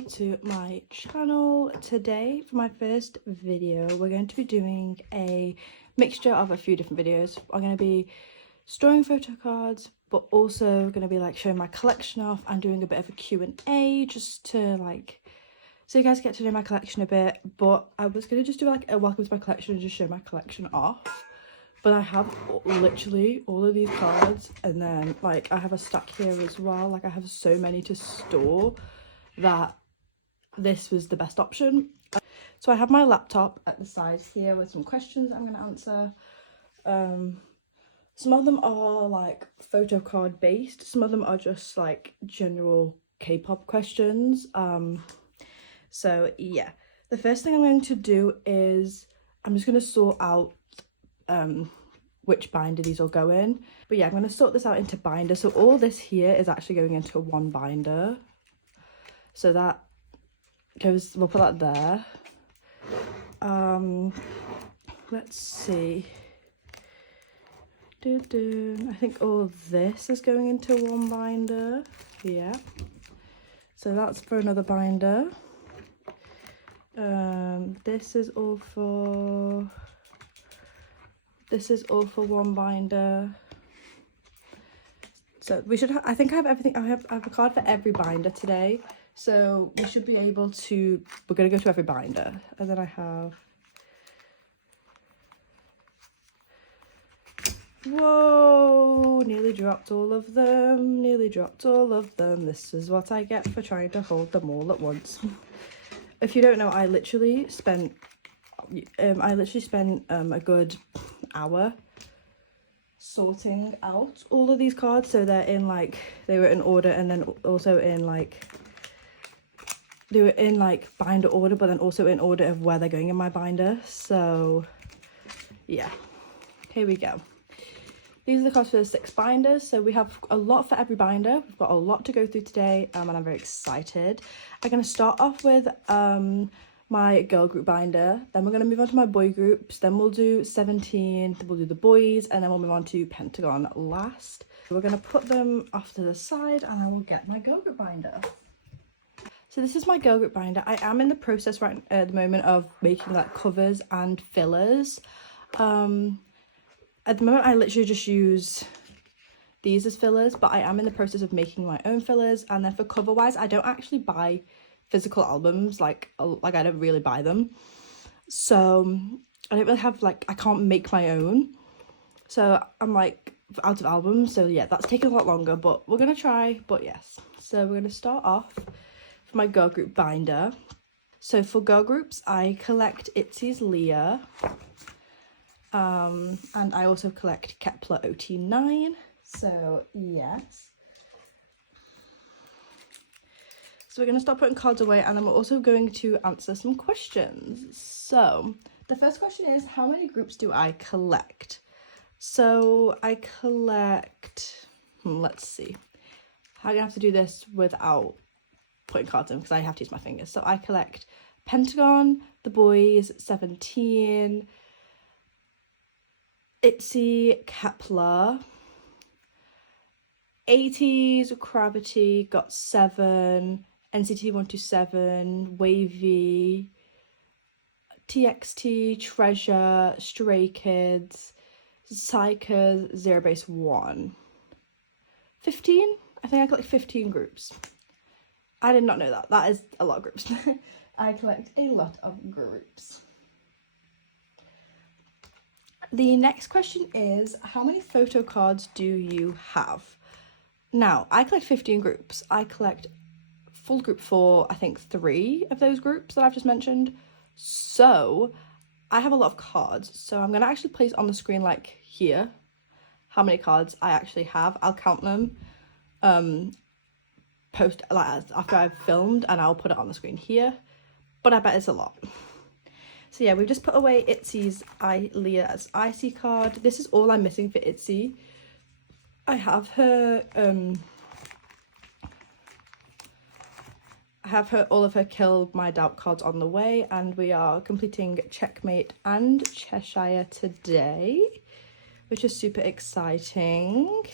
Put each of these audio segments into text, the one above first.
welcome to my channel. Today for my first video we're going to be doing a mixture of a few different videos. I'm going to be storing photo cards, but also going to be like showing my collection off and doing a bit of a Q&A just to like so you guys get to know my collection a bit. But I was going to just do like a welcome to my collection and just show my collection off. But I have literally all of these cards, and then like I have a stack here as well. Like I have so many to store that this was the best option. So I have my laptop at the side here with some questions I'm going to answer. Some of them are like photo card based, some of them are just like general K-pop questions. So yeah, the first thing I'm going to do is I'm just going to sort out which binder these all go in. But yeah, I'm going to sort this out into binder. So all this here is actually going into one binder. So that goes, we'll put that there. Let's see. I think all this is going into one binder. Yeah. So that's for another binder. This is all for one binder. So we should I think I have everything. I have a card for every binder today, so we should be able to, we're going to go to every binder. And then I have, whoa, nearly dropped all of them, This is what I get for trying to hold them all at once. If you don't know, I literally spent a good hour sorting out all of these cards. So they're in like, they were in order, and then also in like, they were in like binder order, but then also in order of where they're going in my binder. So yeah, here we go. These are the cards for the 6 binders. So we have a lot for every binder. We've got a lot to go through today, and I'm very excited. I'm going to start off with my girl group binder, then we're going to move on to my boy groups, then we'll do 17, then we'll do the boys, and then we'll move on to Pentagon last. We're going to put them off to the side, and I will get my girl group binder. So this is my girl group binder. I am in the process right at the moment of making like covers and fillers. At the moment I literally just use these as fillers, but I am in the process of making my own fillers. And then for cover wise, I don't actually buy physical albums, like I don't really buy them, so I don't really have like, I can't make my own, so I'm like out of albums. So yeah, that's taking a lot longer, but we're gonna try. But yes, so we're gonna start off for my girl group binder. So for girl groups, I collect Itzy's Leah, and I also collect Kepler OT9. So yes, so we're going to start putting cards away, and then we're also going to answer some questions. So the first question is, how many groups do I collect? So I collect, let's see, I'm going to have to do this without putting cards in because I have to use my fingers. So I collect Pentagon, the boys, 17, Itzy, Kepler, 80s, Gravity, got 7, NCT 127, Wavy, TXT, Treasure, Stray Kids, Psychers, Zero Base 1. 15? I think I collect 15 groups. I did not know that. That is a lot of groups. I collect a lot of groups. The next question is, how many photo cards do you have? Now, I collect 15 groups. I collect full group for, I think, 3 of those groups that I've just mentioned. So I have a lot of cards. So I'm going to actually place on the screen, like here, how many cards I actually have. I'll count them post like after I've filmed, and I'll put it on the screen here. But I bet it's a lot. So yeah, we've just put away Itzy's Leah's Icy card. This is all I'm missing for Itzy. I have her all of her Kill My Doubt cards on the way, and we are completing Checkmate and Cheshire today, which is super exciting.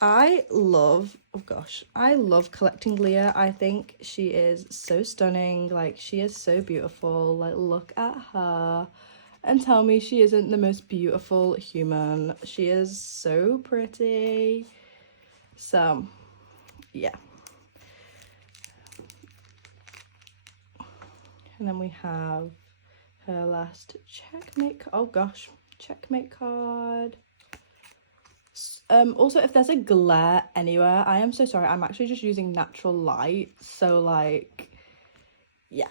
I love oh gosh, I love collecting Leah. I think she is so stunning. Like, she is so beautiful. Like, look at her and tell me she isn't the most beautiful human. She is so pretty. So yeah. And then we have her last checkmate, oh gosh, checkmate card. Also, if there's a glare anywhere, I am so sorry. I'm actually just using natural light, so like, yeah.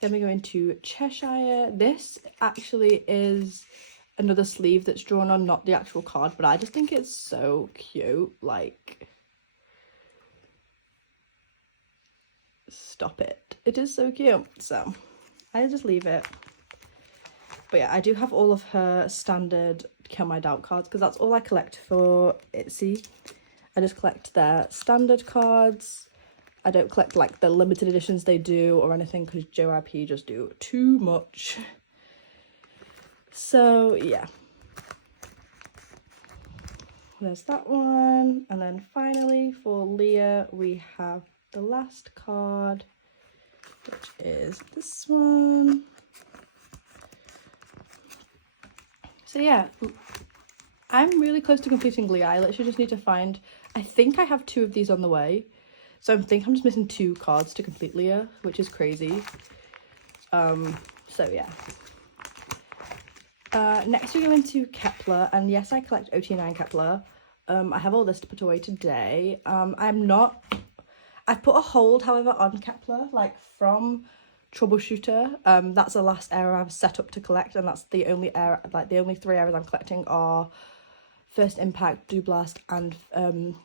Then we go into Cheshire. This actually is another sleeve that's drawn on, not the actual card, but I just think it's so cute. Like, stop it. It is so cute. So I just leave it. But yeah, I do have all of her standard Kill My Doubt cards because that's all I collect for Etsy. I just collect their standard cards. I don't collect like the limited editions they do or anything because JYP just do too much. So yeah. There's that one. And then finally for Leah, we have the last card, which is this one. So yeah, I'm really close to completing Leah. I literally just need to find, I think I have 2 of these on the way. So I think I'm just missing 2 cards to complete Leah, which is crazy. So yeah. Next we go into Kepler, and yes, I collect OT9 Kepler. I have all this to put away today. I've put a hold, however, on Kepler, like from Troubleshooter. That's the last area I've set up to collect, and that's the only area, like the only 3 areas I'm collecting are First Impact, Do Blast, and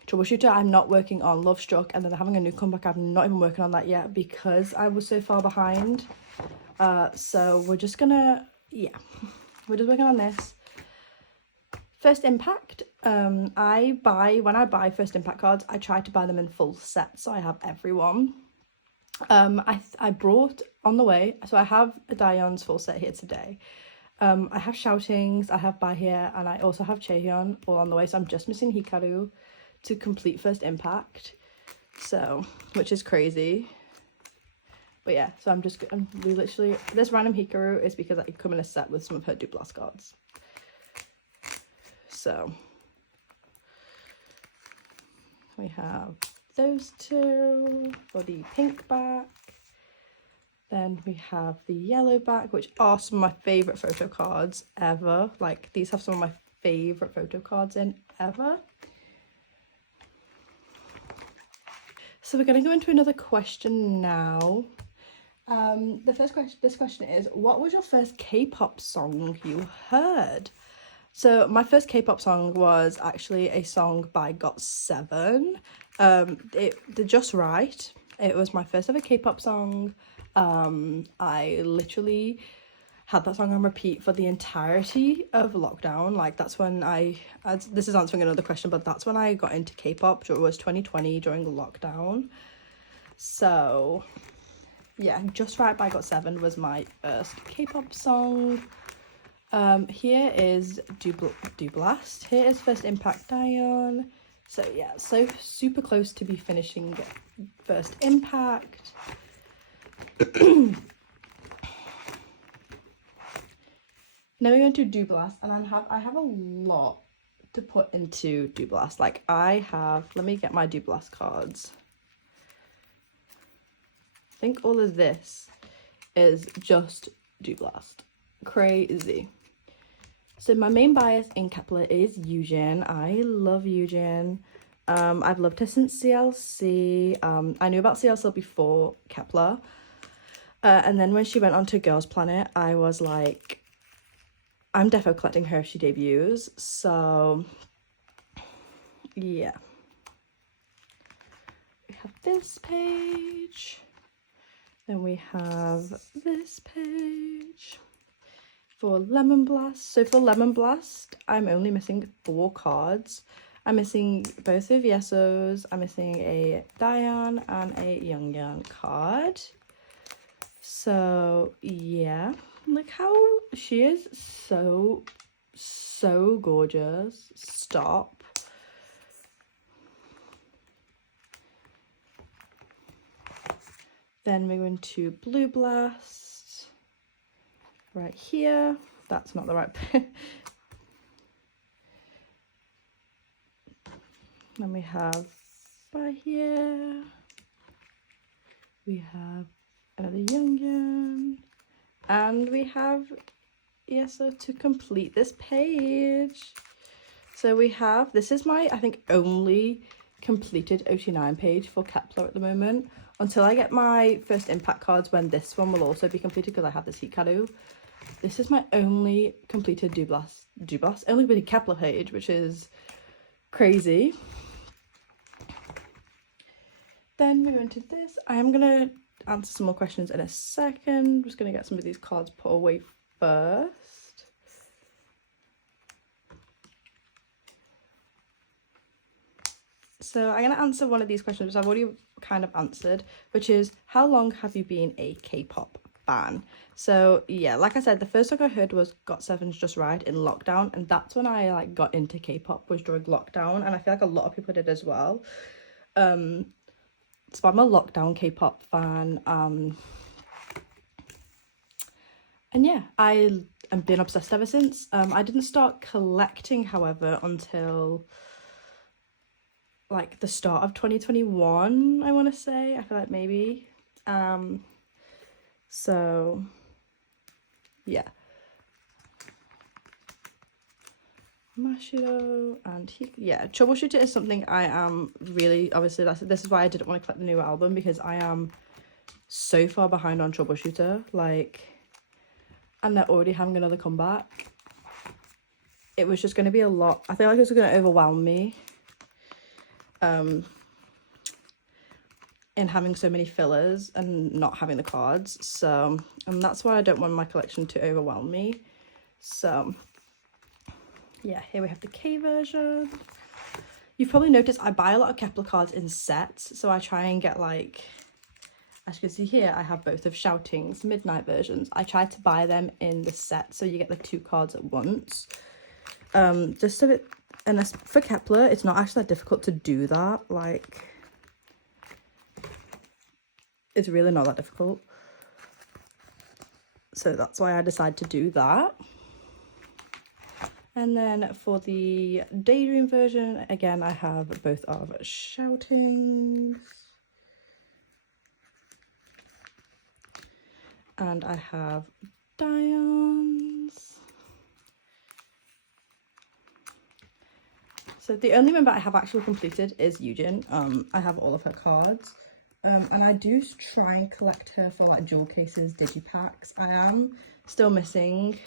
Troubleshooter. I'm not working on Love Struck, and then having a new comeback. I'm not even working on that yet because I was so far behind. So we're just gonna, yeah, we're just working on this. First Impact, when I buy First Impact cards, I try to buy them in full sets, so I have everyone. I brought on the way, so I have a Dion's full set here today. I have Shoutings, I have Bahir, and I also have Chaehyun all on the way, so I'm just missing Hikaru to complete First Impact, so, which is crazy. But yeah, so we literally, this random Hikaru is because I come in a set with some of her Do Blast cards. So we have those 2 for the pink back. Then we have the yellow back, which are some of my favourite photo cards ever. Like, these have some of my favourite photo cards in ever. So we're going to go into another question now. This question is, what was your first K-pop song you heard? So my first K-pop song was actually a song by GOT7. The Just Right. It was my first ever K-pop song. I literally had that song on repeat for the entirety of lockdown. Like, that's when this is answering another question, but that's when I got into K-pop. It was 2020 during the lockdown. So yeah, Just Right by GOT7 was my first K-pop song. Here is Do Blast. Here is First Impact Dion. So yeah, so super close to be finishing First Impact. Now we're going to Do Blast, and I have a lot to put into Do Blast. Like, let me get my Do Blast cards. I think all of this is just Do Blast. Crazy. So my main bias in Kepler is Yujin. I love Yujin. I've loved her since CLC. I knew about CLC before Kepler. And then when she went on to Girls Planet, I was like, I'm defo collecting her if she debuts. So yeah. We have this page. Then we have this page. For Lemon Blast. So for Lemon Blast, I'm only missing 4 cards. I'm missing both of Yeso's. I'm missing a Dion and a Youngyeon card. So yeah, like how she is so gorgeous. Stop. Then we go into Blue Blast right here. That's not the right bit. Then we have by here, we have another Young, and we have ESO to complete this page. So we have, this is my, I think, only completed OT9 page for Kepler at the moment, until I get my first impact cards, when this one will also be completed because I have this Hikaru. This is my only completed Dublast, only completed Kepler page, which is crazy. Then we go into this. I am going to answer some more questions in a second. I'm just going to get some of these cards put away first. So I'm going to answer one of these questions, which I've already kind of answered, which is, how long have you been a K-pop fan? So yeah, like I said, the first song I heard was GOT7's Just Right in lockdown, and that's when I like got into K-pop, was during lockdown, and I feel like a lot of people did as well. So I'm a lockdown K-pop fan, and yeah, I've been obsessed ever since. I didn't start collecting, however, until like the start of 2021, I want to say. I feel like maybe. So yeah. Mashiro and yeah, Troubleshooter is something I am really, obviously this is why I didn't want to collect the new album, because I am so far behind on Troubleshooter, like, and they're already having another comeback. It was just going to be a lot. I feel like it was going to overwhelm me in having so many fillers and not having the cards. So, and that's why I don't want my collection to overwhelm me. So yeah, here we have the K version. You've probably noticed I buy a lot of Kepler cards in sets, so I try and get, like, as you can see here, I have both of Shouting's Midnight versions. I try to buy them in the set, so you get the 2 cards at once. Just so that, and for Kepler, it's not actually that difficult to do that. Like, it's really not that difficult. So that's why I decided to do that. And then for the Daydream version, again, I have both of Shoutings. And I have Dion's. So the only member I have actually completed is Yujin. I have all of her cards. And I do try and collect her for like jewel cases, digipacks. I am still missing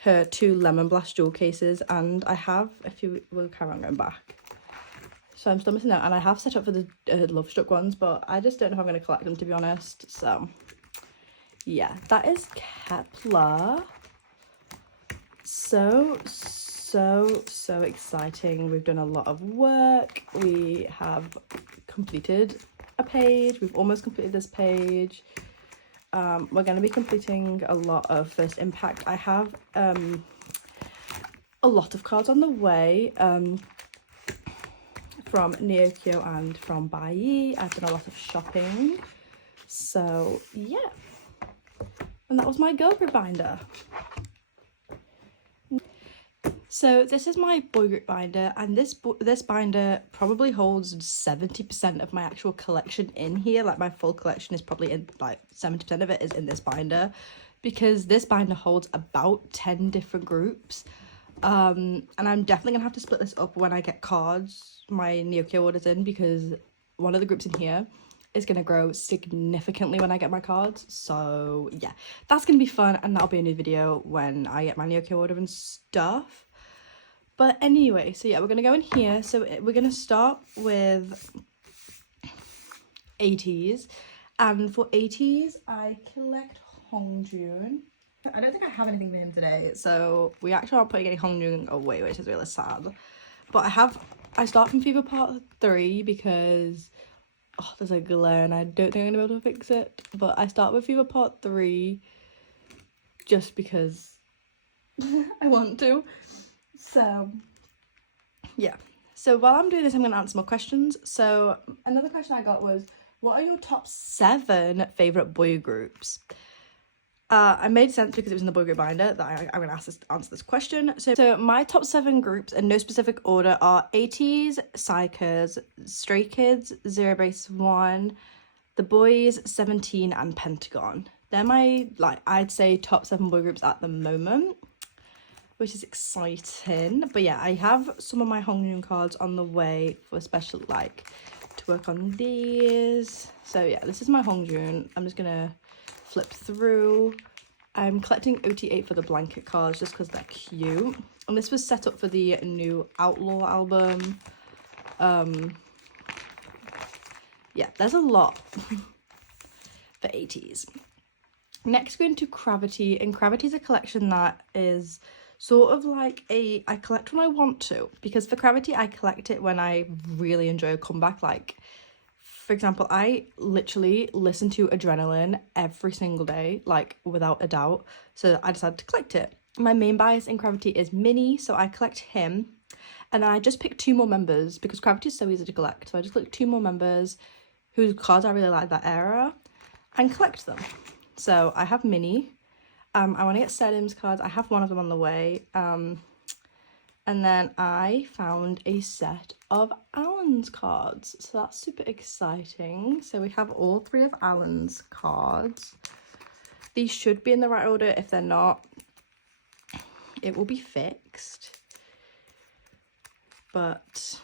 her 2 Lemon Blast jewel cases, and I have a few, we'll carry on going back. So I'm still missing out, and I have set up for the Love Struck ones, but I just don't know if I'm going to collect them, to be honest. So yeah, that is Kepler. So exciting. We've done a lot of work. We have completed a page. We've almost completed this page. We're going to be completing a lot of First Impact. I have a lot of cards on the way from Neokyo and from Bai. I've done a lot of shopping. So yeah, and that was my girl group binder. So this is my boy group binder, and this binder probably holds 70% of my actual collection in here. Like, my full collection is probably in, like, 70% of it is in this binder, because this binder holds about 10 different groups. And I'm definitely gonna have to split this up when I get cards, my Neokyo orders in, because one of the groups in here is gonna grow significantly when I get my cards. So yeah, that's gonna be fun, and that'll be a new video when I get my Neokyo order and stuff. But anyway, so yeah, we're gonna go in here. So we're gonna start with 80s, and for 80s I collect Hongjun. I don't think I have anything for him today, so we actually aren't putting any Hongjun away, which is really sad. But I start from Fever Part 3 because there's a glare and I don't think I'm gonna be able to fix it. But I start with Fever Part 3 just because I want to. So yeah, so while I'm doing this, I'm going to answer more questions. So another question I got was, What are your top 7 favourite boy groups? I made sense because it was in the boy group binder that I'm going to answer this question. So my top 7 groups in no specific order are 80s, Psychers, Stray Kids, Zero Base One, The Boys, 17 and Pentagon. They're my, like, I'd say top 7 boy groups at the moment, which is exciting. But yeah, I have some of my Hongjoong cards on the way for special, like, to work on these. So yeah, this is my Hongjoong. I'm just gonna flip through. I'm collecting OT8 for the blanket cards just because they're cute. And this was set up for the new Outlaw album. Yeah, there's a lot for 80s. Next, we're into Gravity, and Gravity is a collection that is sort of like I collect when I want to, because for Gravity I collect it when I really enjoy a comeback. Like, for example, I literally listen to Adrenaline every single day, like without a doubt, so I decided to collect it. My main bias in Gravity is Minnie, so I collect him, and then I just picked 2 more members because Gravity is so easy to collect, so I just collect 2 more members whose cards I really like that era and collect them. So I have Minnie. I want to get Selim's cards. I have one of them on the way. And then I found a set of Alan's cards. So that's super exciting. So we have all 3 of Alan's cards. These should be in the right order. If they're not, it will be fixed. But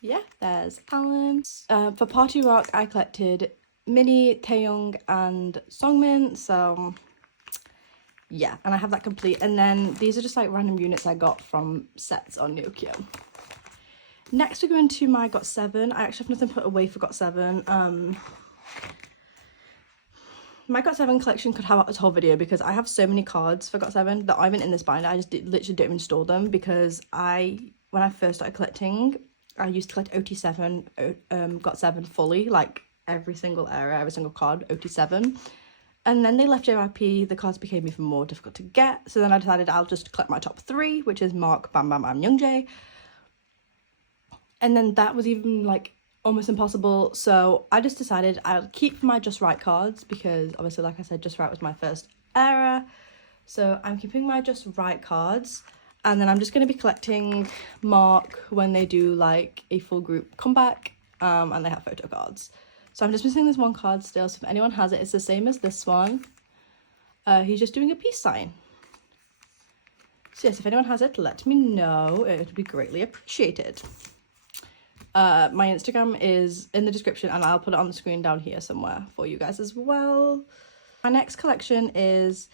yeah, there's Alan's. For Party Rock, I collected Minnie, Taeyong and Songmin, so yeah, and I have that complete. And then these are just like random units I got from sets on Nokia. Next we go into my GOT7. I actually have nothing put away for GOT7. My GOT7 collection could have this whole video because I have so many cards for GOT7 that aren't even in this binder. I just literally don't even store them because when I first started collecting, I used to collect OT7, GOT7 fully, like every single era, every single card, OT7. And then they left JYP, the cards became even more difficult to get. So then I decided I'll just collect my top 3, which is Mark, Bam Bam and Youngjae. And then that was even like almost impossible. So I just decided I'll keep my Just Right cards because obviously, like I said, Just Right was my first era. So I'm keeping my Just Right cards. And then I'm just going to be collecting Mark when they do like a full group comeback and they have Photocards. So I'm just missing this one card still, so if anyone has it, it's the same as this one. He's just doing a peace sign. So yes, if anyone has it, let me know. It would be greatly appreciated. My Instagram is in the description and I'll put it on the screen down here somewhere for you guys as well. My next collection is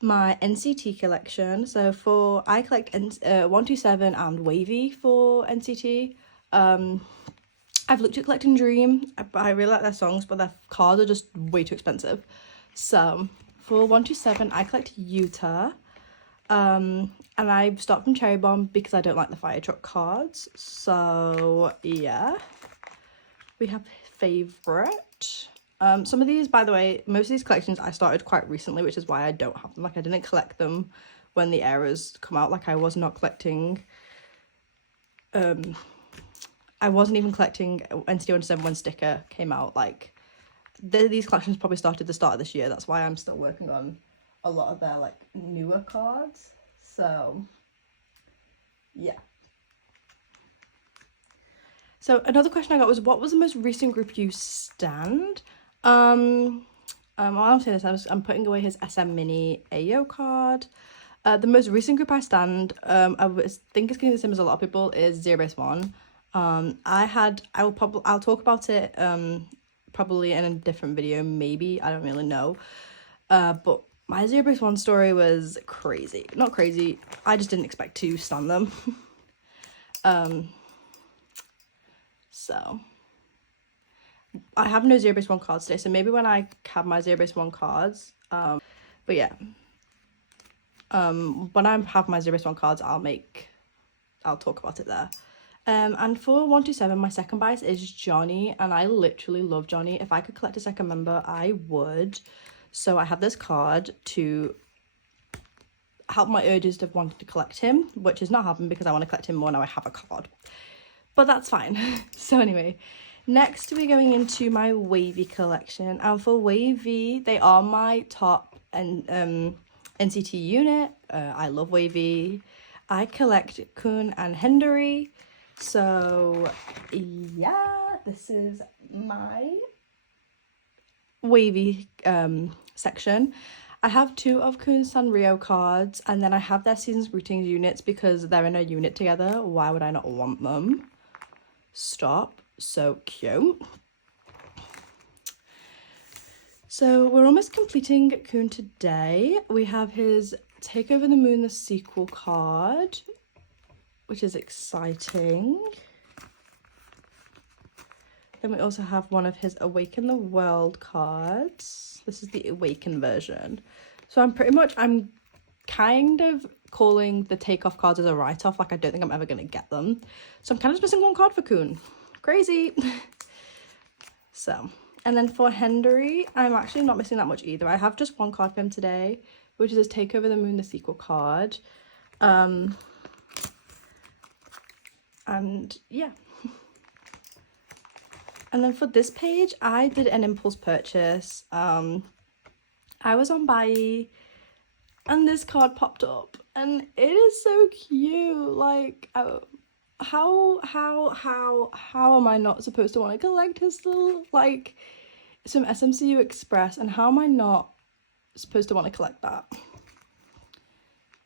my NCT collection. So I collect 127 and Wavy for NCT. I've looked at collecting Dream, but I really like their songs, but their cards are just way too expensive. So for 127, I collect Utah, and I've stopped from Cherry Bomb because I don't like the fire truck cards. So yeah, we have Favorite. Some of these, by the way, most of these collections I started quite recently, which is why I don't have them. Like, I didn't collect them when the eras come out. Like, I was not collecting I wasn't even collecting NCT 127 when Sticker came out. Like, these collections probably started the start of this year. That's why I'm still working on a lot of their, like, newer cards. So, yeah. So, another question I got was, what was the most recent group you stand? While I'm saying this, I'm putting away his SM Mini AO card. The most recent group I stand, I think it's going to be the same as a lot of people, is Zero Base One. I'll talk about it probably in a different video, maybe, I don't really know. But my Zero Base One story was crazy. Not crazy, I just didn't expect to stand them. So I have no Zero Base One cards today, so maybe when I have my Zero Base One cards, but yeah, when I have my Zero Base One cards, I'll talk about it there. And for 127, my second bias is Johnny, and I literally love Johnny. If I could collect a second member, I would. So I have this card to help my urges of wanting to collect him, which is not happening because I want to collect him more now I have a card. But that's fine. So anyway, Next, we're going into my wavy collection, and for wavy, they are my top and NCT unit. I love wavy. I collect Kun and Hendery, so yeah, this is my wavy section. I have 2 of Kun Sanrio cards, and then I have their Season's Greetings units because they're in a unit together. Why would I not want them? Stop. So cute. So we're almost completing Kun today. We have his Take Over the Moon, the sequel card, which is exciting. Then we also have one of his Awaken the World cards. This is the Awaken version. So I'm kind of calling the takeoff cards as a write-off. Like, I don't think I'm ever going to get them. So I'm kind of just missing 1 card for Kun. Crazy. So, and then for Hendery, I'm actually not missing that much either. I have just 1 card for him today, which is his Take Over the Moon, the sequel card. And yeah. And then for this page, I did an impulse purchase. I was on Buy, and this card popped up, and it is so cute. Like, how am I not supposed to want to collect his little, like, some SMCU Express, and how am I not supposed to want to collect that?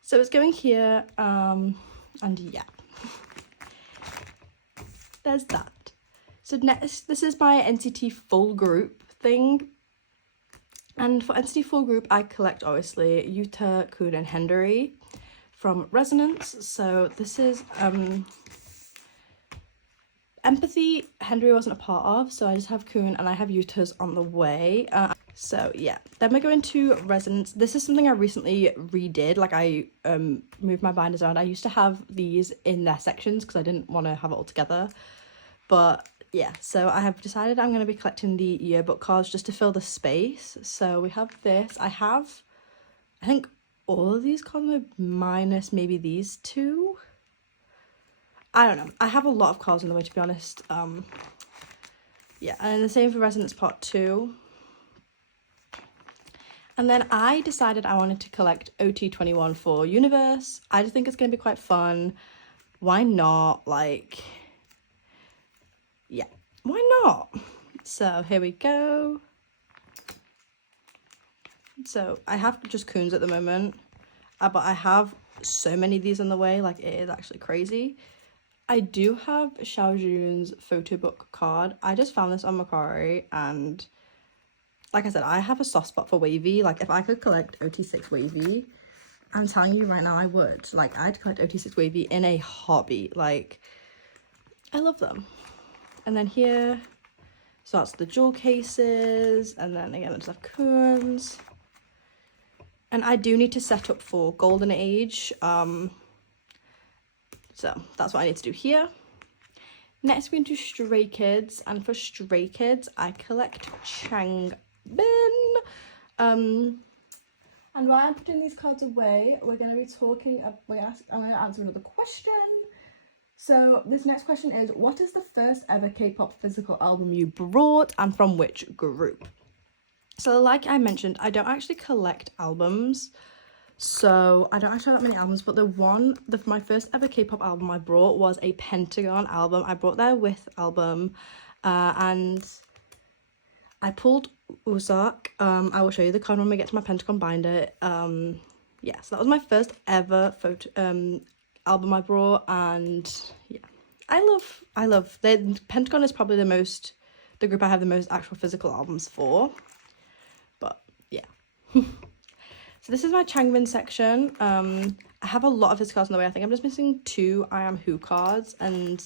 So it's going here, and yeah, there's that. So next, this is my NCT full group thing. And for NCT full group, I collect, obviously, Yuta, Kun, and Hendery from Resonance. So this is Empathy, Hendery wasn't a part of, so I just have Kun, and I have Yuta's on the way. So yeah, then we go into Resonance. This is something I recently redid. Like, I moved my binders around. I used to have these in their sections because I didn't want to have it all together. But yeah, so I have decided I'm going to be collecting the yearbook cards just to fill the space. So we have this. I think all of these cards minus maybe these 2. I don't know. I have a lot of cards in the way, to be honest. Yeah, and the same for Resonance Part 2. And then I decided I wanted to collect OT21 for Universe. I just think it's going to be quite fun. Why not? Like, yeah, why not? So here we go. So I have just Kuns at the moment, but I have so many of these on the way. Like, it is actually crazy. I do have Xiaojun's photo book card. I just found this on Macquarie, and like I said, I have a soft spot for wavy. Like, if I could collect OT6 wavy, I'm telling you right now, I would. Like, I'd collect OT6 wavy in a heartbeat. Like, I love them. And then here starts the jewel cases, and then again I just have Kuns. And I do need to set up for Golden Age. So that's what I need to do here. Next, we're going to Stray Kids, and for Stray Kids, I collect Changbin. And while I'm putting these cards away, we're going to be talking. I'm going to answer another question. So this next question is: what is the first ever K-pop physical album you brought, and from which group? So, like I mentioned, I don't actually collect albums. So I don't actually have that many albums, but my first ever K-pop album I brought was a Pentagon album. I brought their With album, and I pulled Uzak. I will show you the card when we get to my Pentagon binder. Yeah, so that was my first ever album I brought, and yeah, I love the Pentagon is probably the group I have the most actual physical albums for. But yeah. So this is my Changbin section. I have a lot of his cards on the way. I think I'm just missing 2 I Am Who cards, and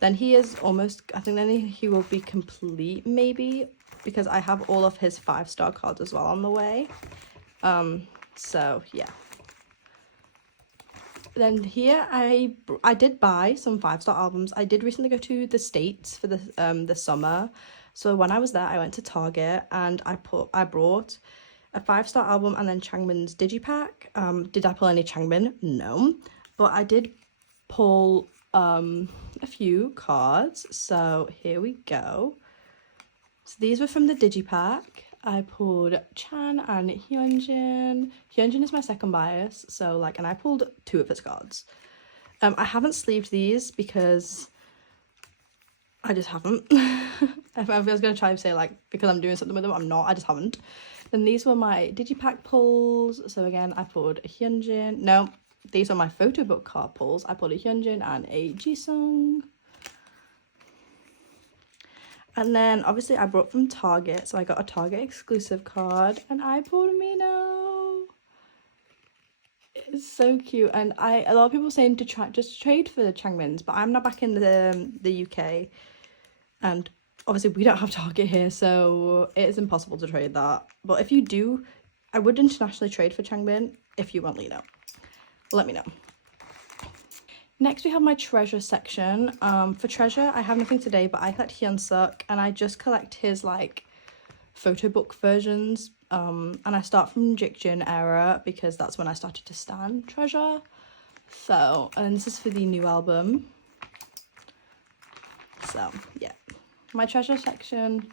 then he is almost, I think then he will be complete maybe, because I have all of his 5-star cards as well on the way. So yeah. Then here I did buy some 5-star albums. I did recently go to the States for the summer. So when I was there, I went to Target, and I brought a 5-star album and then Changbin's digipack. Did I pull any Changbin? No, but I did pull a few cards. So here we go. So these were from the digipack. I pulled Chan and Hyunjin. Hyunjin is my second bias, so like, and I pulled 2 of his cards. I haven't sleeved these because I just haven't. If I was gonna try and say like because I'm doing something with them, I'm not. I just haven't. Then these were my digipack pulls. So again, I pulled a Hyunjin. No, these are my photo book card pulls. I pulled a Hyunjin and a Jisung. And then obviously I brought from Target, so I got a Target exclusive card and I pulled Mino. It's so cute. And a lot of people saying to just trade for the Changmins, but I'm not back in the UK, and obviously we don't have Target here, so it is impossible to trade that. But if you do, I would internationally trade for Changmin if you want Lino. Let me know. Next we have my treasure section. For treasure, I have nothing today, but I collect Hyunsuk and I just collect his like photo book versions. And I start from Jikjin era because that's when I started to stan treasure. So, and this is for the new album. So yeah, my treasure section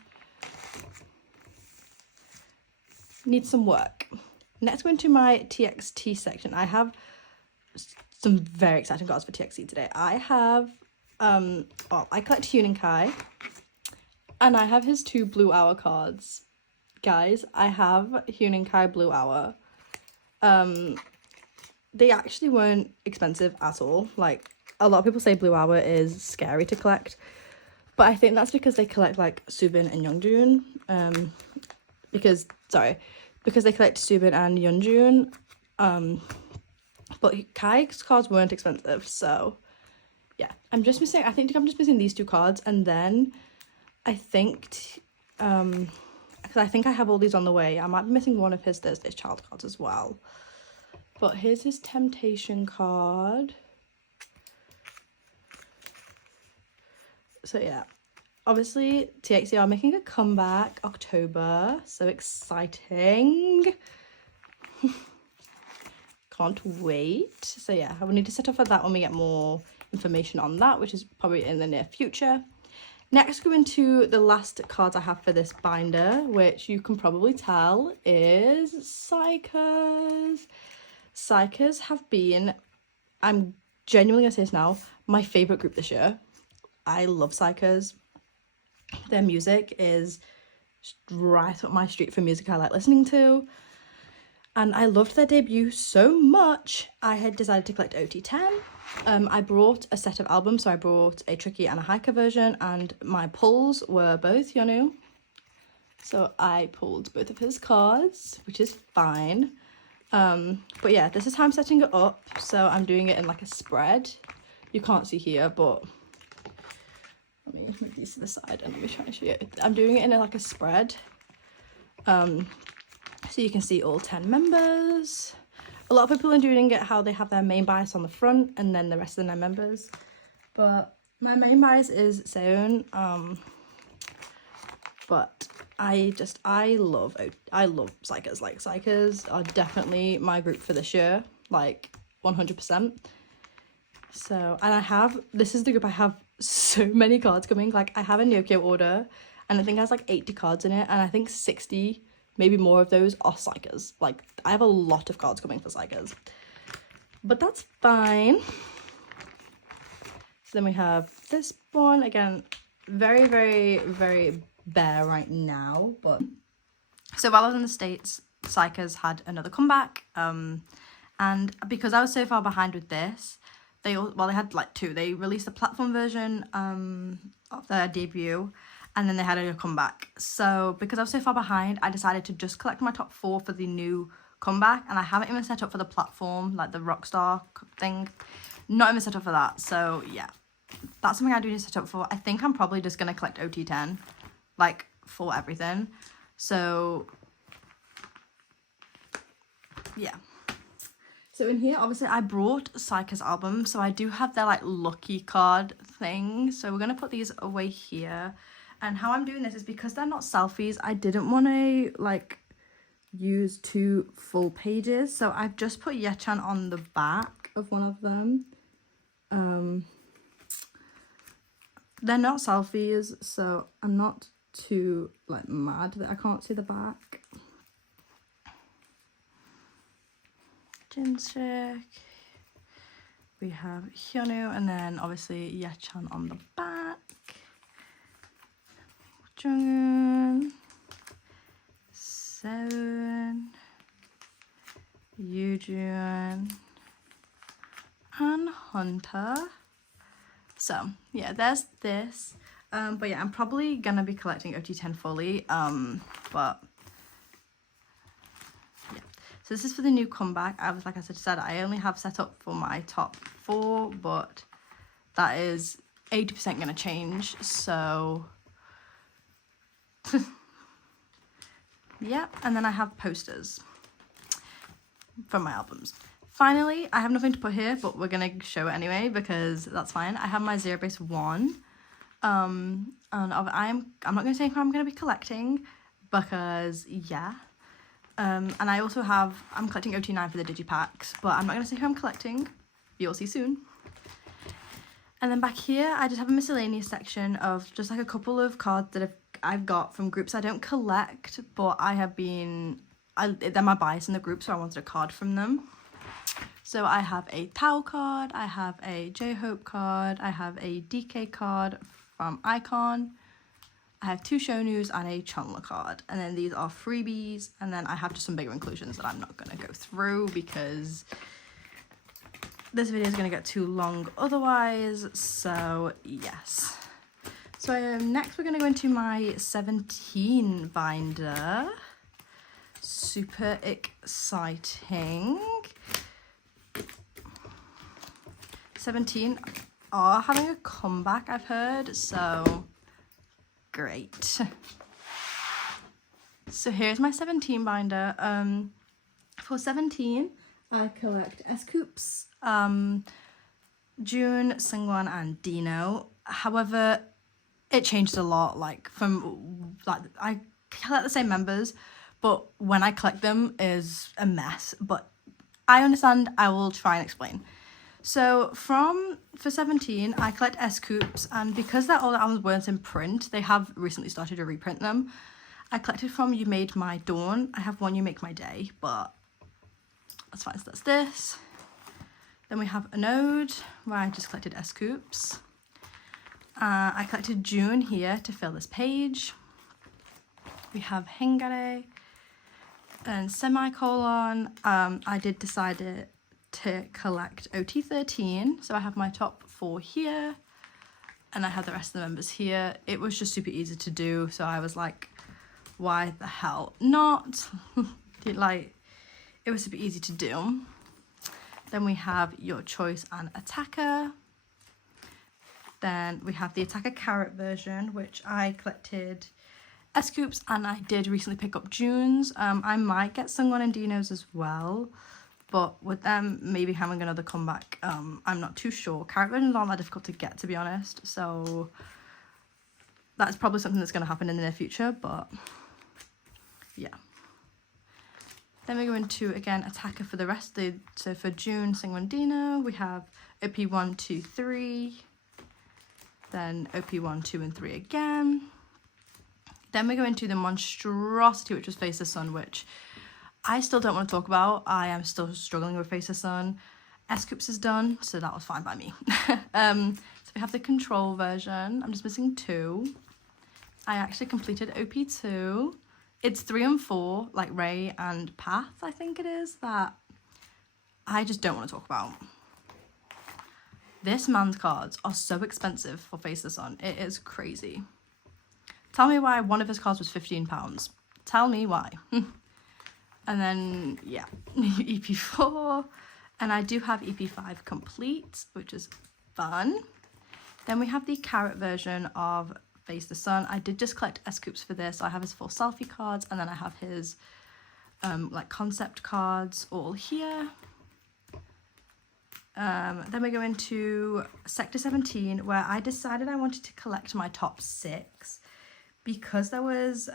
needs some work. Next, go into my TXT section. I have some very exciting cards for TXT today. I have, well, I collect Huening Kai, and I have his 2 Blue Hour cards. Guys, I have Huening Kai Blue Hour. They actually weren't expensive at all. Like, a lot of people say Blue Hour is scary to collect, but I think that's because they collect like Subin and Youngjun. Because they collect Subin and Yeonjun. But Kai's cards weren't expensive, so yeah. I think I'm just missing these 2 cards, and then I think because I think I have all these on the way. I might be missing one of his Thursday's Child cards as well. But here's his Temptation card. So yeah, obviously TXT are making a comeback October, so exciting. Can't wait. So yeah, I will need to set up for that when we get more information on that, which is probably in the near future. Next, go into the last cards I have for this binder, which you can probably tell is Psychers. Psychers have been, I'm genuinely gonna say this now, my favorite group this year. I love Psychers. Their music is right up my street for music I like listening to. And I loved their debut so much, I had decided to collect OT10. I brought a set of albums, so I brought a Tricky and a Hiker version, and my pulls were both Yeonu. So I pulled both of his cards, which is fine. But yeah, this is how I'm setting it up. So I'm doing it in like a spread. You can't see here, but let me move these to the side and let me try to show you. I'm doing it in like a spread. So you can see all 10 members. A lot of people are doing it how they have their main bias on the front and then the rest of the 9 members. But my main bias is Seon. But I love Psychers. Like, Psychers are definitely my group for this year, like 100%. So, and this is the group I have so many cards coming. Like, I have a Nokia order and I think it has like 80 cards in it, and I think 60, maybe more of those are Psychers. Like, I have a lot of cards coming for Psychers, but that's fine. So then we have this one again, very, very, very bare right now. But so while I was in the States, Psychers had another comeback, and because I was so far behind with this, they had like 2. They released the platform version of their debut, and then they had a comeback. So because I was so far behind, I decided to just collect my top 4 for the new comeback, and I haven't even set up for the platform, like the Rockstar thing. Not even set up for that. So yeah, that's something I do need to set up for. I think I'm probably just gonna collect OT10, like, for everything. So yeah. So in here, obviously, I brought Psychers album, so I do have their like lucky card thing. So we're gonna put these away here. And how I'm doing this is because they're not selfies, I didn't want to like use 2 full pages. So I've just put Yechan on the back of one of them. They're not selfies, so I'm not too like mad that I can't see the back. Jinshik. We have Hyunwoo, and then obviously Yechan on the back. Junghoon, Sehun, Yoojun, and Hunter. So yeah, there's this. But yeah, I'm probably gonna be collecting OT10 fully. But yeah. So this is for the new comeback. Like I said, I only have set up for my top 4, but that is 80% gonna change. So yeah, and then I have posters from my albums. Finally, I have nothing to put here, but we're gonna show it anyway because that's fine. I have my Zero Base 1. And I'm not gonna say who I'm gonna be collecting because yeah. And I also I'm collecting OT9 for the digipacks, but I'm not gonna say who I'm collecting. You'll see soon. And then back here, I just have a miscellaneous section of just like a couple of cards that I've got from groups I don't collect, but they're my bias in the group, so I wanted a card from them. So I have a Tao card, I have a J-Hope card, I have a DK card from Icon, I have 2 Shonus and a Chunla card. And then these are freebies, and then I have just some bigger inclusions that I'm not going to go through because this video is going to get too long otherwise. So yes. So next we're going to go into my 17 binder. Super exciting. 17 are having a comeback, I've heard, so great. So here's my 17 binder. For 17, I collect S-Coups, June, Seungwon, and Dino. However, it changed a lot. I collect the same members, but when I collect them is a mess. But I understand. I will try and explain. So for 17, I collect S-Coups, and because all the albums weren't in print, they have recently started to reprint them. I collected from You Made My Dawn. I have one You Make My Day, but that's fine. So that's this. Then we have an ode where I just collected S-Coups. I collected June here to fill this page. We have Hengare and Semicolon. I did decide to collect OT13, so I have my top 4 here, and I have the rest of the members here. It was just super easy to do, so I was like, why the hell not? It was super easy to do. Then we have Your Choice and Attacker. Then we have the Attacker Carrot version, which I collected S-Coups, and I did recently pick up June's. I might get Seungwon and Dino's as well, but with them maybe having another comeback, I'm not too sure. Carrot versions aren't that difficult to get, to be honest, so that's probably something that's going to happen in the near future, but yeah. Then we go into, again, Attacker for the rest. So for June, Seungwon, Dino, we have OP 1, 2, 3, then OP 1, 2, and 3 again. Then we go into the monstrosity, which was Face the Sun, which I still don't want to talk about. I am still struggling with Face the Sun. S-Coups is done, so that was fine by me. So we have the Control version. I'm just missing 2. I actually completed OP2. It's 3 and 4, like Ray and Path, I think it is, that I just don't want to talk about. This man's cards are so expensive for Face the Sun. It is crazy. Tell me why one of his cards was £15. Tell me why. And then, yeah, EP4. And I do have EP5 complete, which is fun. Then we have the Carrot version of Face the Sun. I did just collect S-Coups for this. I have his 4 selfie cards, and then I have his like concept cards all here. Then we go into Sector 17, where I decided I wanted to collect my top 6 because there was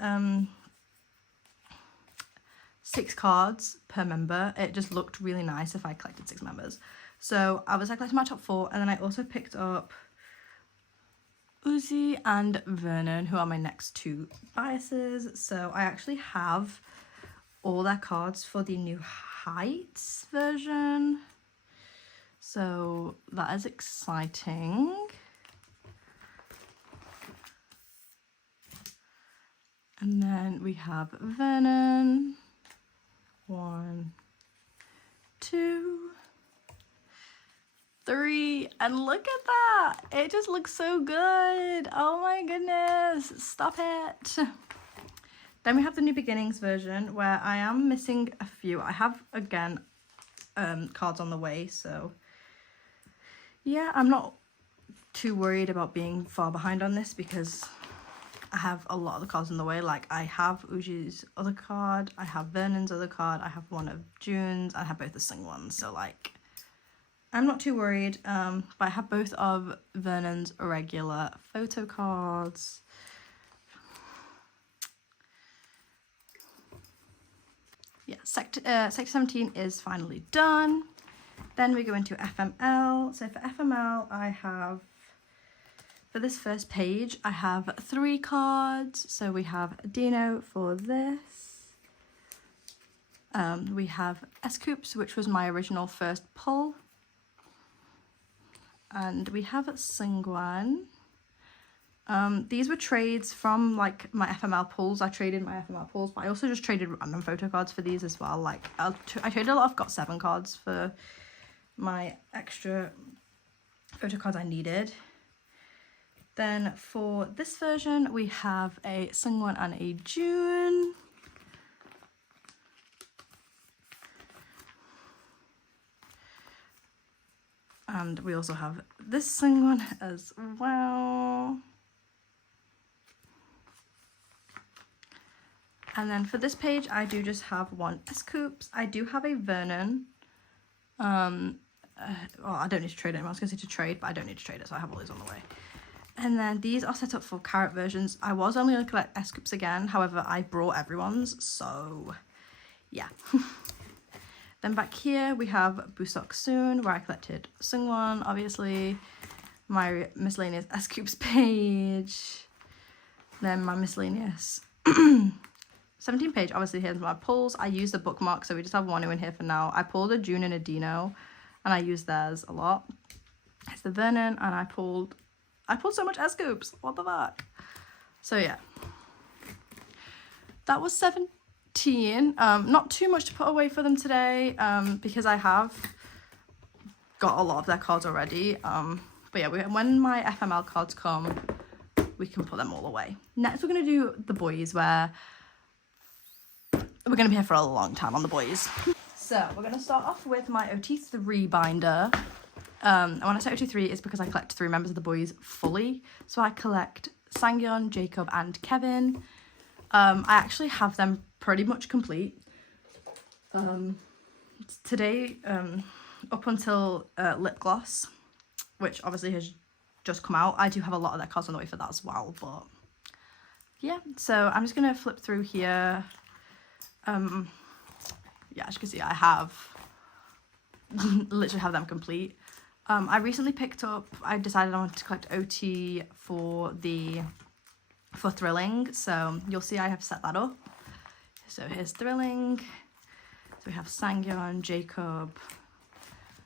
6 cards per member. It just looked really nice if I collected 6 members. So I was like collecting my top 4, and then I also picked up Uzi and Vernon, who are my next two biases. So I actually have all their cards for the new Heights version. So that is exciting. And then we have Vernon. 1, 2, 3, and look at that, it just looks so good. Oh my goodness, stop it. Then we have the New Beginnings version, where I am missing a few. I have, again, cards on the way, so yeah, I'm not too worried about being far behind on this, because I have a lot of the cards in the way. Like, I have Uji's other card, I have Vernon's other card, I have one of June's, I have both the Sing ones, so like, I'm not too worried. But I have both of Vernon's regular photo cards. Yeah, Sector 17 is finally done. Then we go into FML. So for FML, I have, for this first page, I have 3 cards. So we have Dino for this. We have S-Coops, which was my original first pull. And we have Singwan. These were trades from like my FML pulls. I traded my FML pulls, but I also just traded random photo cards for these as well. Like I traded a lot of Got 7 cards for my extra photo cards I needed. Then for this version, we have a Singwan and a June. And we also have this Singwan as well. And then for this page, I do just have 1 S-Coops. I do have a Vernon. Well, I don't need to trade it. I was going to say to trade, but I don't need to trade it, so I have all these on the way. And then these are set up for carrot versions. I was only going to collect S-Coops again. However, I brought everyone's, so yeah. Then back here, we have Busok Soon, where I collected Sungwon, obviously. My miscellaneous S-Coops page. Then my miscellaneous 17 page, obviously here's my pulls. I use the bookmark, so we just have 1 in here for now. I pulled a June and a Dino, and I use theirs a lot. It's the Vernon, and I pulled so much S-Coops. What the fuck? So yeah. That was 17. Not too much to put away for them today, because I have got a lot of their cards already. But yeah, when my FML cards come, we can put them all away. Next, we're going to do the boys, where we're going to be here for a long time on the boys. So we're going to start off with my OT3 binder. And when I say OT3, it's because I collect 3 members of the boys fully. So I collect Sangyeon, Jacob, and Kevin. I actually have them pretty much complete. Today, up until Lip Gloss, which obviously has just come out, I do have a lot of their cards on the way for that as well. But yeah, so I'm just going to flip through here. Yeah, as you can see, I have literally have them complete. I recently picked up, I decided I wanted to collect OT for Thrilling, so you'll see I have set that up. So here's Thrilling, so we have Sangyeon, Jacob.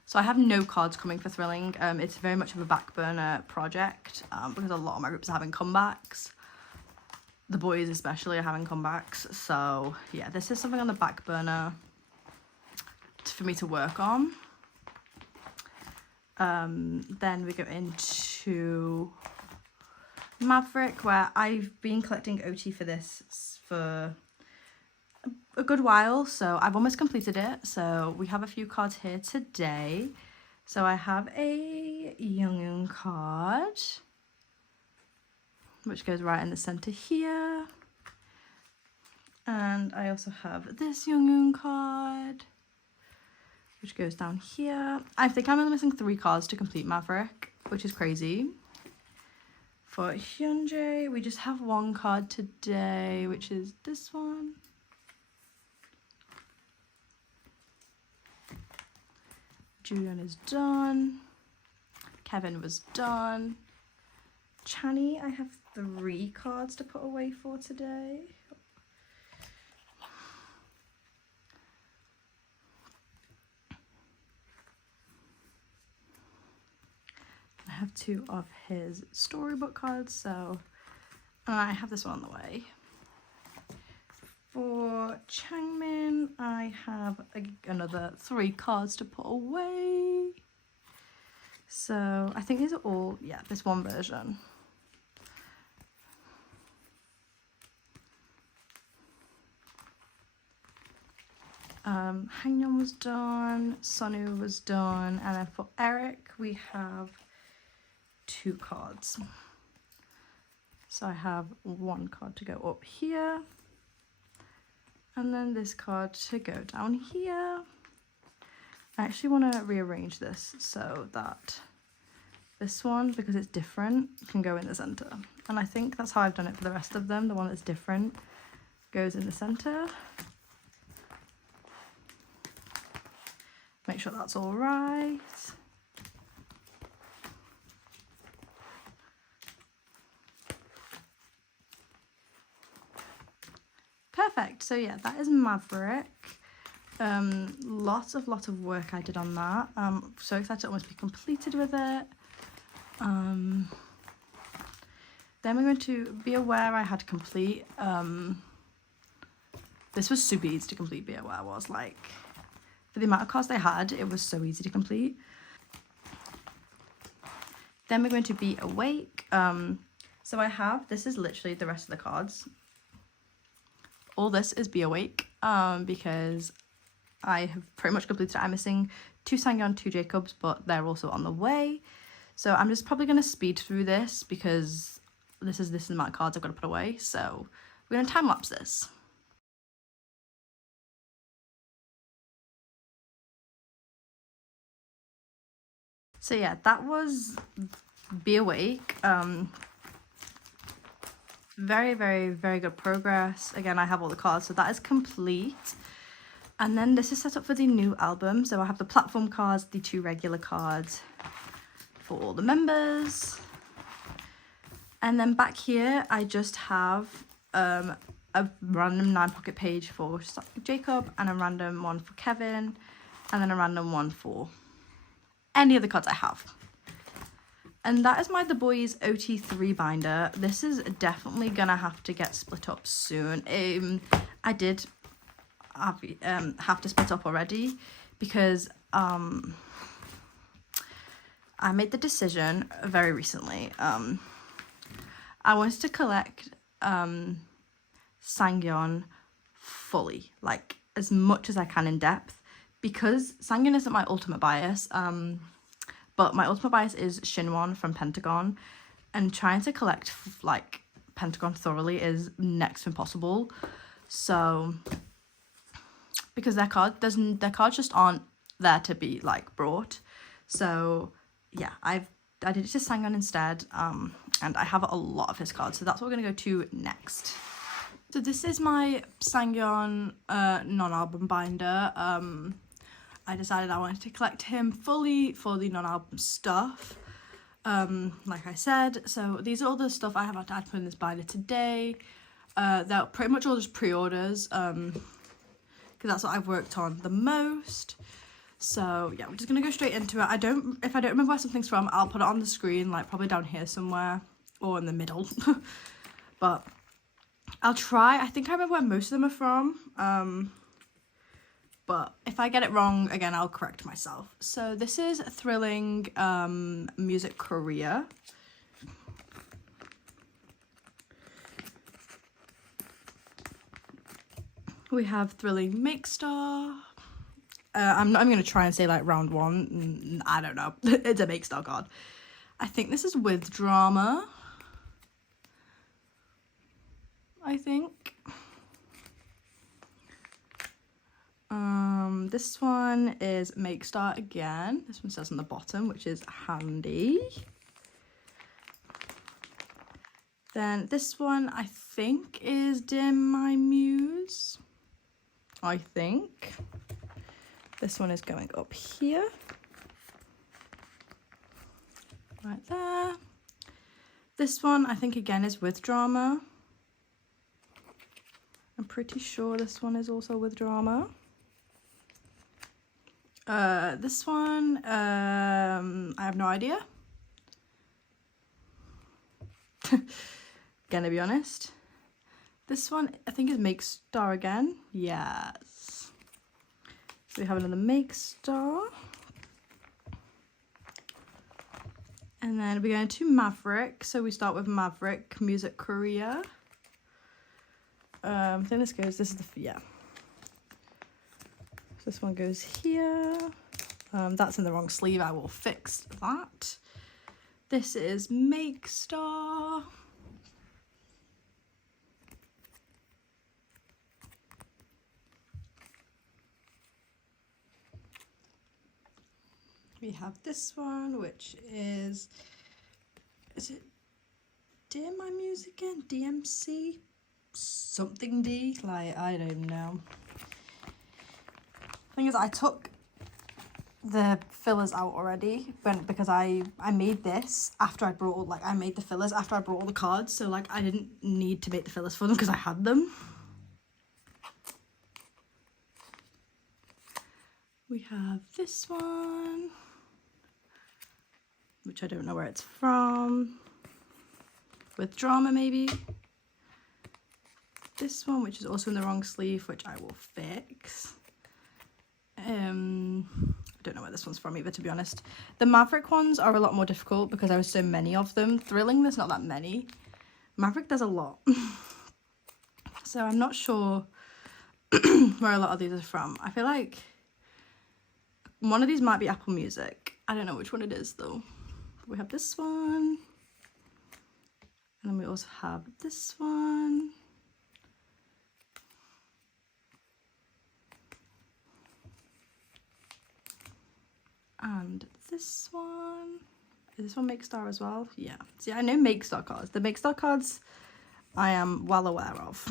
So I have no cards coming for Thrilling. It's very much of a back burner project, because a lot of my groups are having comebacks. The boys especially are having comebacks, so yeah, this is something on the back burner for me to work on. Then we go into Maverick, where I've been collecting OT for this for a good while, so I've almost completed it. So we have a few cards here today. So I have a Youngoon card, which goes right in the center here. And I also have this Youngoon card, which goes down here. I think I'm only missing 3 cards to complete Maverick, which is crazy. For Hyunjae, we just have 1 card today, which is this one. Julian is done. Kevin was done. Chani, I have 3 cards to put away for today. I have 2 of his storybook cards, so I have this one on the way. For Changmin, I have another 3 cards to put away. So I think these are all, yeah, this one version. Hangyeon was done, Sonu was done, and then for Eric we have 2 cards. So I have 1 card to go up here, and then this card to go down here. I actually want to rearrange this so that this one, because it's different, can go in the center. And I think that's how I've done it for the rest of them. The one that's different goes in the center. Make sure that's all right. Perfect. So yeah, that is Maverick. Lots of work I did on that. So excited to almost be completed with it. Then we're going to Be Aware I had to complete. This was super easy to complete. Be Aware was like, for the amount of cards they had, it was so easy to complete. Then we're going to Be Awake. So I have, this is literally the rest of the cards. All this is Be Awake, because I have pretty much completed it. I'm missing 2 Sangyeon, 2 Jacobs, but they're also on the way. So I'm just probably going to speed through this because this is the amount of cards I've got to put away. So we're going to time lapse this. So yeah, that was Be Awake. Very good progress. Again, I have all the cards, so that is complete. And then this is set up for the new album. So I have the platform cards, the 2 regular cards for all the members. And then back here, I just have a random 9 pocket page for Jacob, and a random one for Kevin, and then a random one for any of the cards I have. And that is my The Boys OT3 binder. This is definitely gonna have to get split up soon. I did have to split up already because I made the decision very recently. I wanted to collect Sangyeon fully, like as much as I can in depth, because Sangyeon isn't my ultimate bias. But my ultimate bias is Shinwon from Pentagon, and trying to collect like Pentagon thoroughly is next to impossible. So because their cards just aren't there to be like brought. So yeah, I did it to Sangyeon instead, and I have a lot of his cards, so that's what we're gonna go to next. So this is my Sangyeon non-album binder. I decided I wanted to collect him fully for the non-album stuff, like I said. So these are all the stuff I have had to put in this binder today. They're pretty much all just pre-orders, because that's what I've worked on the most. So yeah, we're just gonna go straight into it. If I don't remember where something's from, I'll put it on the screen, like probably down here somewhere, or in the middle. But I'll try. I think I remember where most of them are from. But if I get it wrong, again, I'll correct myself. So this is Thrilling Music Korea. We have Thrilling Make Star. I'm going to try and say like round 1. I don't know. It's a Make Star card. I think this is With Drama. I think. This one is Make Star again. This one says on the bottom, which is handy. Then this one I think is Dim My Muse. I think. This one is going up here. Right there. This one, I think, again, is with drama. I'm pretty sure this one is also with drama. This one, I have no idea. Gonna be honest. This one, I think, is Make Star again. Yes. So we have another Make Star. And then we're going to Maverick. So we start with Maverick, Music Korea. I think this goes, this is the, yeah. So this one goes here. That's in the wrong sleeve, I will fix that. This is Make Star. We have this one, which is it Dear My Music again? DMC? Something D? Like, I don't know. Thing is, I took the fillers out already because I made this after I brought all, like, I made the fillers after I brought all the cards, so like I didn't need to make the fillers for them because I had them. We have this one, which I don't know where it's from, with drama maybe. This one, which is also in the wrong sleeve, which I will fix. I don't know where this one's from either, to be honest. The Maverick ones are a lot more difficult because there are so many of them. Thrilling, there's not that many. Maverick, there's a lot. So I'm not sure where a lot of these are from. I feel like one of these might be Apple Music. I don't know which one it is though. We have this one. And then we also have this one. And this one. Is this one Make Star as well? Yeah. See, I know Make Star cards. The Make Star cards I am well aware of.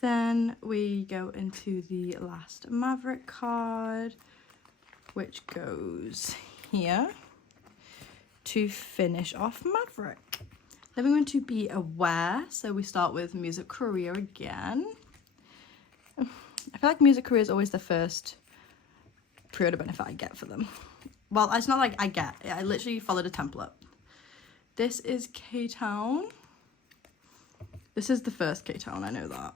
Then we go into the last Maverick card, which goes here to finish off Maverick. Then we're going to Be Aware. So we start with Music Korea again. I feel like Music Korea is always the first pre-order benefit I get for them. Well, it's not like I get it. I literally followed a template. This is K-Town. This is the first K-Town, I know that.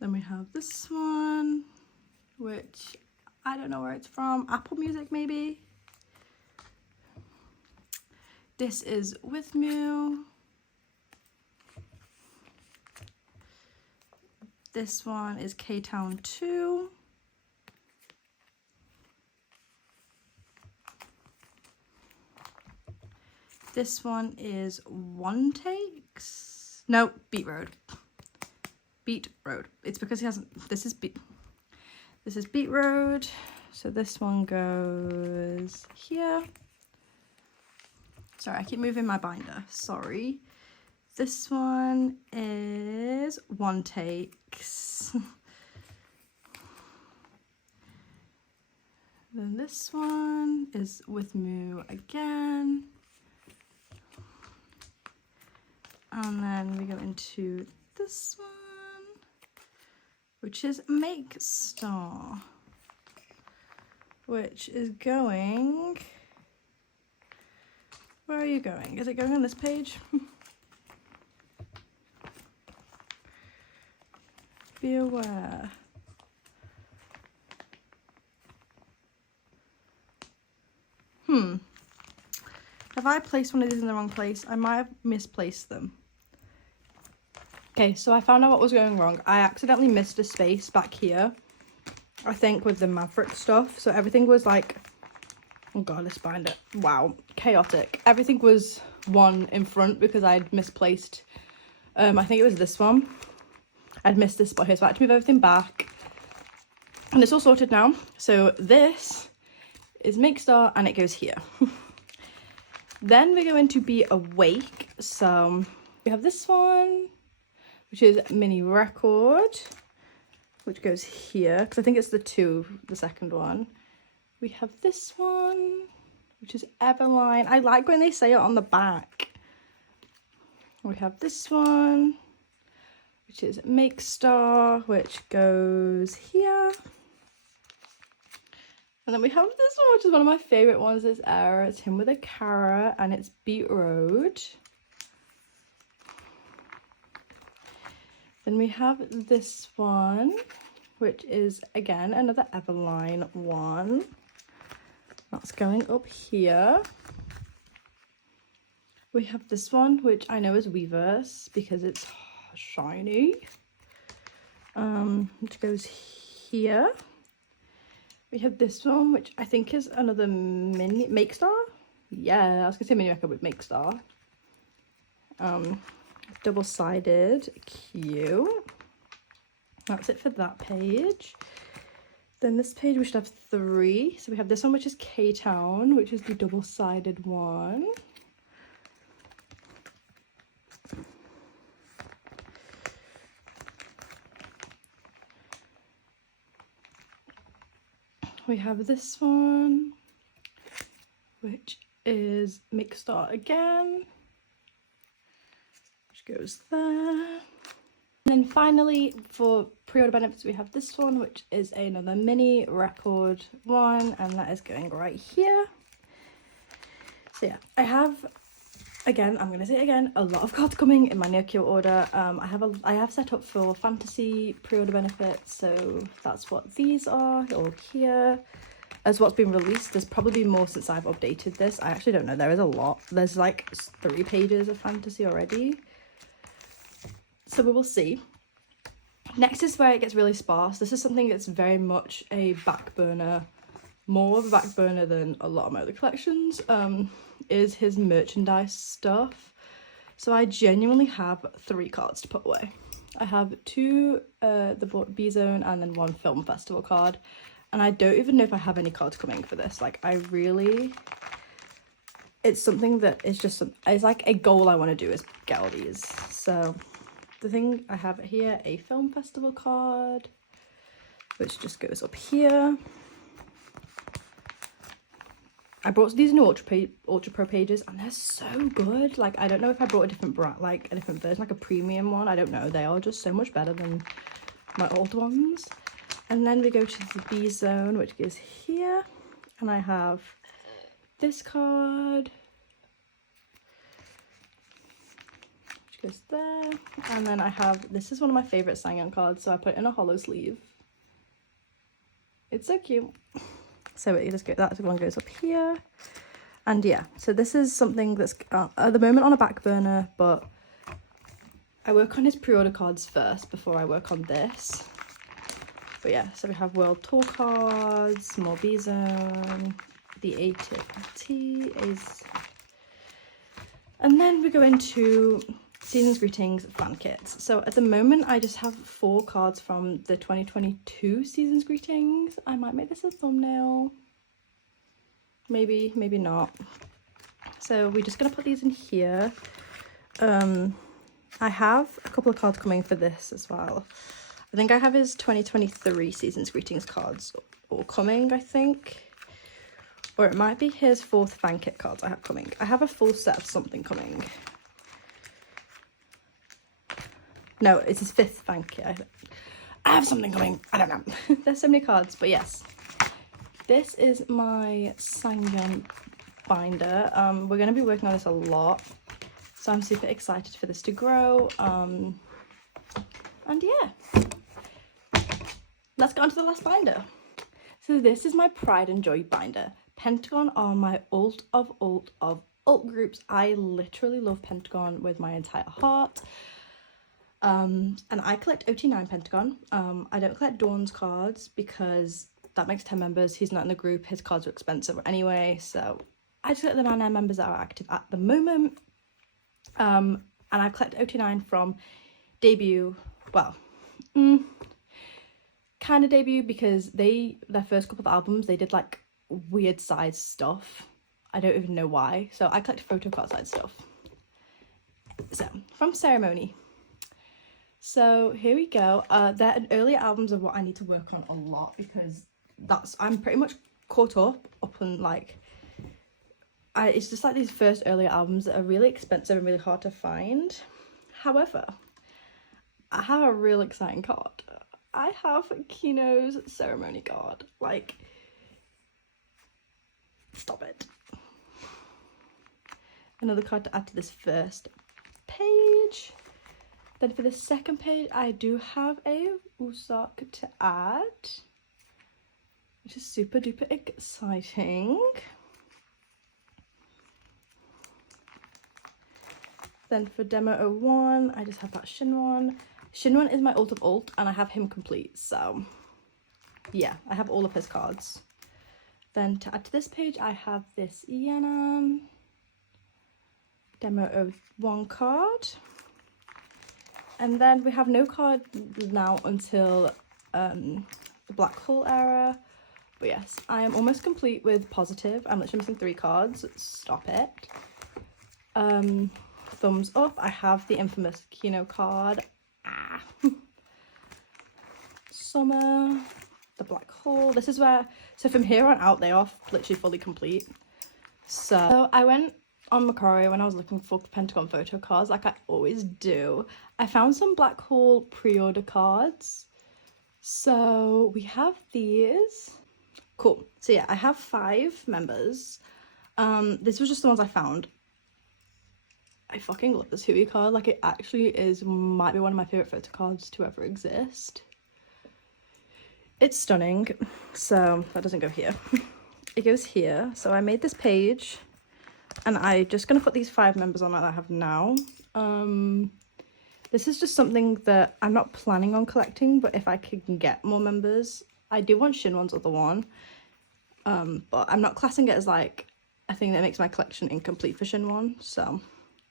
Then we have this one, which I don't know where it's from. Apple Music, maybe? This is With Mew. This one is K-Town 2. This one is One Takes. No, Beat Road. Beat Road. It's because he hasn't. This is Beat Road. So this one goes here. Sorry, I keep moving my binder. Sorry. This one is One Takes. Then this one is With Mew again. And then we go into this one, which is Make Star, which is going, where are you going? Is it going on this page? Be Aware. Have I placed one of these in the wrong place? I might have misplaced them. Okay, so I found out what was going wrong. I accidentally missed a space back here, I think, with the Maverick stuff. So everything was like, oh god, let's find it. Wow, chaotic. Everything was one in front because I'd misplaced, I think it was this one. I'd missed this spot here, so I had to move everything back. And it's all sorted now. So this is Make Star and it goes here. Then we go into Be Awake. So we have this one, which is Mini Record, which goes here, because I think it's the second one. We have this one, which is Everline. I like when they say it on the back. We have this one, which is Make Star, which goes here. And then we have this one, which is one of my favourite ones, this era. It's him with a carrot and it's Beat Road. Then we have this one, which is, again, another Everline one. That's going up here. We have this one, which I know is Weverse because it's shiny. Which goes here. We have this one, which I think is another mini Make Star. Yeah, I was gonna say mini makeup with Make Star. Double-sided, cute. That's it for that page. Then this page we should have 3. So we have this one, which is K-Town, which is the double-sided one. We have this one, which is Make Star again, which goes there. And then finally, for pre-order benefits, we have this one, which is another mini record one, and that is going right here. So yeah, I have, again, I'm going to say it again, a lot of cards coming in my no-queue order. I have set up for fantasy pre-order benefits, so that's what these are, all here. As what's been released, there's probably more since I've updated this. I actually don't know, there is a lot. There's like 3 pages of fantasy already. So we will see. Next is where it gets really sparse. This is something that's very much a back burner, more of a back burner than a lot of my other collections, is his merchandise stuff. So I genuinely have 3 cards to put away. I have 2 the B-Zone and then 1 film festival card. And I don't even know if I have any cards coming for this. Like, I really, it's something that is just, it's like a goal I want to do is get all these. So the thing I have here, a film festival card, which just goes up here. I brought these new Ultra Pro pages and they're so good. Like, I don't know if I brought a different brand, like a different version, like a premium one. I don't know. They are just so much better than my old ones. And then we go to the B-Zone, which goes here. And I have this card, which goes there. And then I have, this is one of my favourite Sangyeon cards, so I put it in a hollow sleeve. It's so cute. So it just that one goes up here. And yeah, so this is something that's at the moment on a back burner, but I work on his pre-order cards first before I work on this. But yeah, so we have World Tour cards, more B-Zone, the AT is, and then we go into Season's Greetings fan kits. So at the moment I just have 4 cards from the 2022 Season's Greetings. I might make this a thumbnail, maybe not. So we're just gonna put these in here. I have a couple of cards coming for this as well. I think I have his 2023 Season's Greetings cards all coming, I think. Or it might be his 4th fan kit cards I have coming. I have a full set of something coming. No, it's his 5th fan kit. I have something coming. I don't know. There's so many cards, but yes. This is my Sangyeon binder. We're going to be working on this a lot. So I'm super excited for this to grow. And yeah. Let's go on to the last binder. So this is my Pride and Joy binder. Pentagon are my ult of groups. I literally love Pentagon with my entire heart. And I collect OT9 Pentagon. I don't collect Dawn's cards because that makes 10 members. He's not in the group. His cards are expensive anyway. So I just collect the 9 members that are active at the moment. And I collect OT9 from debut. Well, kind of debut because their first couple of albums they did like weird size stuff. I don't even know why. So I collect Photocard size stuff. So from Ceremony. So here we go. They're earlier albums of what I need to work on a lot because I'm pretty much caught up on like it's just like these first earlier albums that are really expensive and really hard to find. However, I have a real exciting card. I have Kino's Ceremony card. Like, stop it. Another card to add to this first page. Then for the second page, I do have a Usock to add, which is super duper exciting. Then for Demo 01, I just have that Shinwon. Shinwon is my ult of ult, and I have him complete, so yeah, I have all of his cards. Then to add to this page, I have this Yenan Demo 01 card. And then we have no card now until the Black Hole era. But yes, I am almost complete with Positive. I'm literally missing 3 cards. Stop it. Thumbs up. I have the infamous Kino card. Summer. The Black Hole. This is where... So from here on out, they are literally fully complete. So I went on Macquarie when I was looking for Pentagon photo cards, like I always do. I found some Black Hole pre-order cards. So we have these. Cool. So yeah, I have 5 members. This was just the ones I found. I fucking love this Hui card. Like, it actually might be one of my favorite photo cards to ever exist. It's stunning. So that doesn't go here. It goes here. So I made this page. And I'm just going to put these 5 members on that I have now. This is just something that I'm not planning on collecting, but if I can get more members, I do want Shinwon's other one. But I'm not classing it as like a thing that makes my collection incomplete for Shinwon. So, and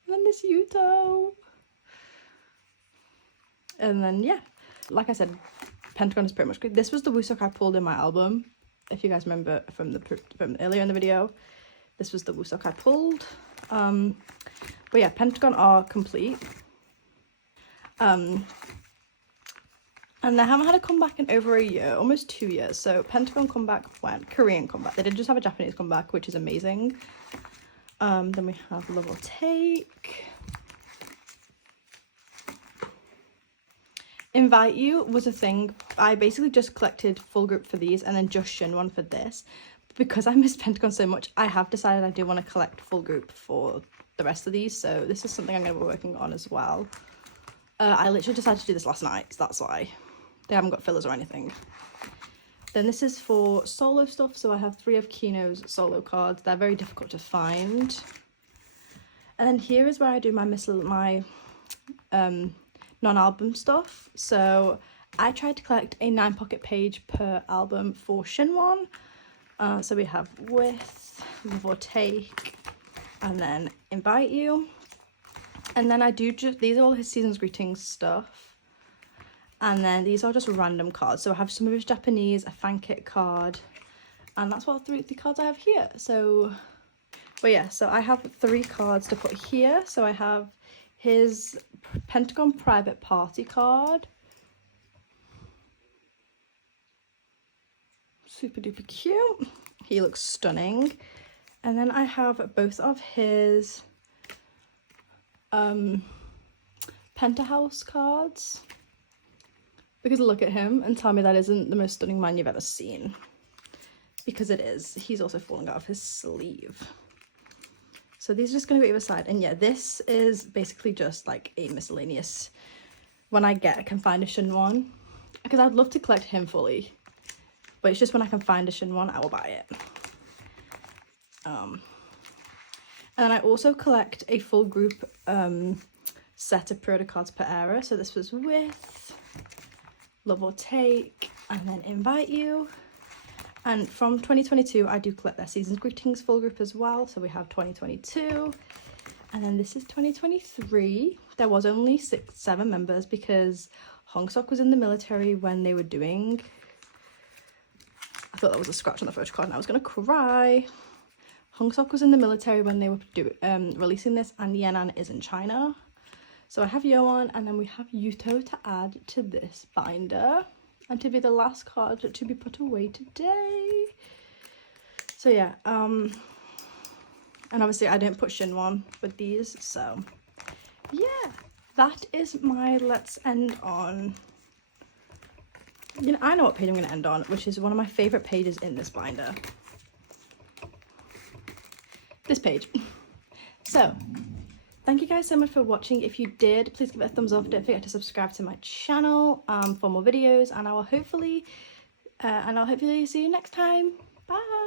then this Yuto. And then, yeah, like I said, Pentagon is pretty much good. This was the Wusok I pulled in my album. If you guys remember from earlier in the video. This was the Wusok I pulled. But yeah, Pentagon are complete. And they haven't had a comeback in over a year, almost 2 years. So Pentagon comeback went, Korean comeback. They did just have a Japanese comeback, which is amazing. Then we have Love or Take. Invite You was a thing. I basically just collected full group for these and then just Shinwon for this. Because I miss Pentagon so much, I have decided I do want to collect full group for the rest of these. So this is something I'm going to be working on as well. I literally decided to do this last night, so that's why. They haven't got fillers or anything. Then this is for solo stuff. So I have 3 of Kino's solo cards. They're very difficult to find. And then here is where I do my non-album stuff. So I tried to collect a 9 pocket page per album for Shinwon. So we have With, Love or Take, and then Invite You. And then I do just, these are all his Season's Greetings stuff. And then these are just random cards. So I have some of his Japanese, a fan kit card, and that's what the cards I have here. So, but yeah, so I have 3 cards to put here. So I have his Pentagon Private Party card. Super duper cute. He looks stunning. And then I have both of his Penthouse cards, because look at him and tell me that isn't the most stunning man you've ever seen, because it is. He's also falling out of his sleeve. So these are just going to go either side. And yeah, this is basically just like a miscellaneous, when I can find a Shinwon, because I'd love to collect him fully. But it's just when I can find a Shinwon, I will buy it. And then I also collect a full group set of pre-order cards per era. So this was With, Love or Take, and then Invite You. And from 2022, I do collect their Season's Greetings full group as well. So we have 2022. And then this is 2023. There was only 7 members because Hongsok was in the military when they were doing... I thought that was a scratch on the Photocard and I was going to cry. Hongsok was in the military when they were releasing this, and Yenan is in China. So I have Yoan, and then we have Yuto to add to this binder, and to be the last card to be put away today. So yeah, And obviously I didn't put chinois with these, so yeah, that is my let's end on. You know, I know what page I'm going to end on, which is one of my favourite pages in this binder. This page. So, thank you guys so much for watching. If you did, please give it a thumbs up. Don't forget to subscribe to my channel for more videos, and I'll hopefully see you next time. Bye!